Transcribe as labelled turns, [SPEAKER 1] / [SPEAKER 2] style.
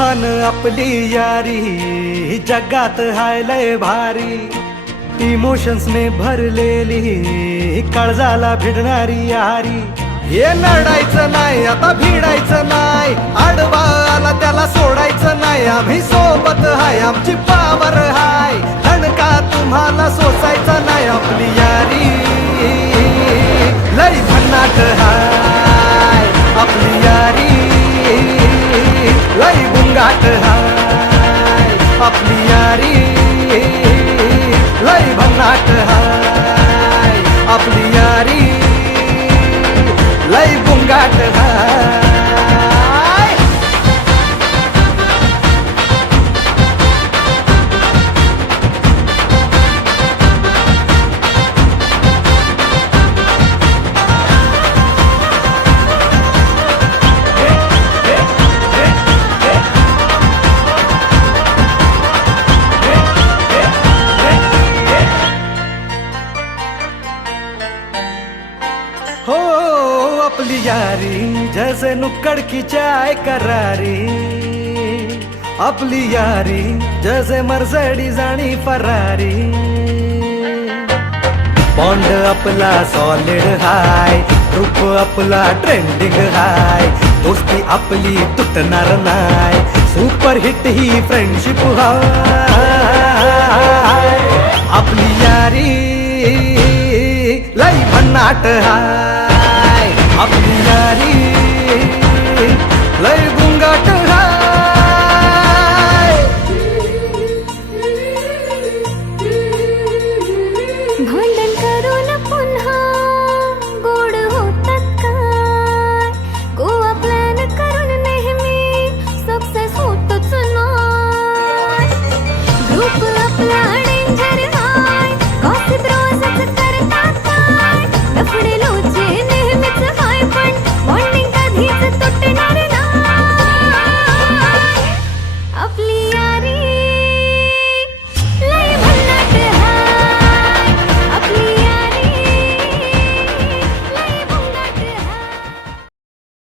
[SPEAKER 1] आपली यारी जगात हाय लय भारी. इमोशन्स ने भरलेली काळजाला भिडणारी यारी. हे लढायचं नाही आता भिडायचं नाही. आडवा आला त्याला सोडायचं नाही. आम्ही सोबत हाय आमची पावर आपली यारी जैसे नुक्कड़ की चाय करारी। आपली यारी जैसे मर्सडीज आणि फरारी। बॉन्ड आपला सॉलिड हाय रूप आपला ट्रेंडिंग हाय दोस्ती आपली तुटणार नाय सुपर हिट ही फ्रेंडशिप हाय। आपली यारी लई भन्नाट हाय। आपली यारी लई गुंगाट
[SPEAKER 2] भांडण करून पुन्हा गोड होतात काय? गोवा प्लॅन करून नेहमी सक्सेस होतच नाही. ग्रुप आपला